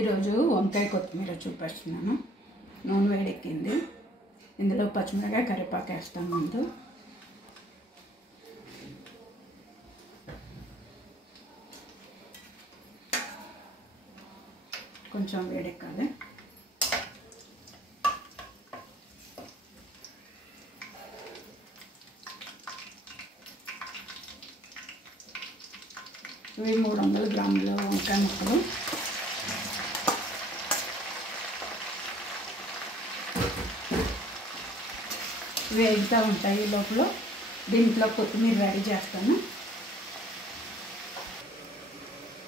ఈరోజు వంకాయ కొత్తిమీర చూపిస్తున్నాను. నూనె వేడెక్కింది. ఇందులో పచ్చిమిరపకాయ కరివేపాకు వేస్తాను. ముందు కొంచెం వేడెక్కాలి. ఇవి 300 గ్రాముల వంకాయ ముక్కలు. వేగుతూ ఉంటాయి. లోపల దీంట్లో కొత్తిమీర రెడీ చేస్తాను.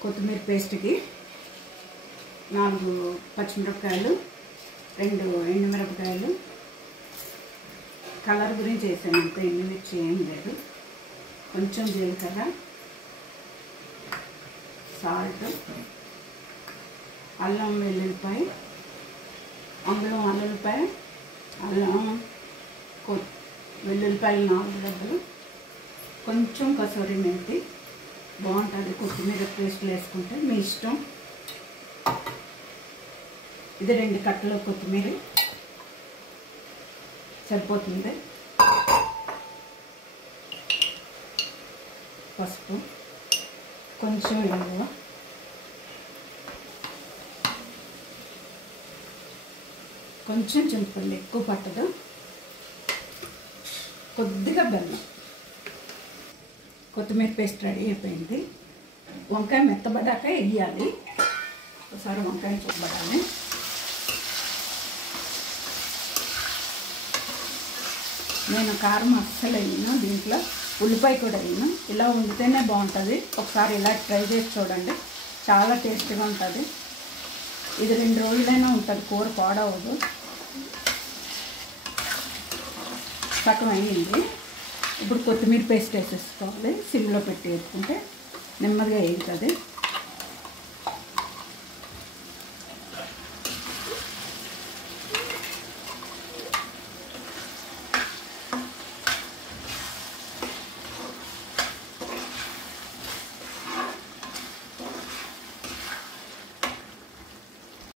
కొత్తిమీర పేస్ట్కి 4 పచ్చిమిరపకాయలు, 2 ఎండుమిరపకాయలు. కలర్ గురించి వేసాను అంతే, ఎండుమిర్చి ఏం లేదు. కొంచెం జీలకర్ర, సాల్ట్, అల్లం వెల్లుల్లిపాయ, అందులో అల్లుల్లిపాయ, అల్లం వెల్లుల్లిపాయలు 4 డబ్బులు, కొంచెం కసూరి మెంతి. బాగుంటుంది కొత్తిమీర పేస్ట్లు వేసుకుంటే, మీ ఇష్టం. ఇది 2 కట్టలు కొత్తిమీర సరిపోతుంది. పసుపు, కొంచెం ఇంగువ, కొంచెం చింతపండు, ఎక్కువ పట్టదు, కొద్దిగా బెల్లం. కొత్తిమీర పేస్ట్ రెడీ అయిపోయింది. వంకాయ మెత్తబడ్డాక వేయాలి. ఒకసారి వంకాయ చూపబడాలి. నేను కారం అస్సలు వేయను, దీంట్లో ఉల్లిపాయ కూడా వేయను. ఇలా వండితేనే బాగుంటుంది. ఒకసారి ఇలా ట్రై చేసి చూడండి, చాలా టేస్ట్గా ఉంటుంది. ఇది 2 రోజులైనా ఉంటుంది, కూర పాడవదు. సగం అయ్యింది. ఇప్పుడు కొత్తిమీర పేస్ట్ వేసేసుకోవాలి. సిమ్లో పెట్టి వేసుకుంటే నెమ్మదిగా వేగుతుంది.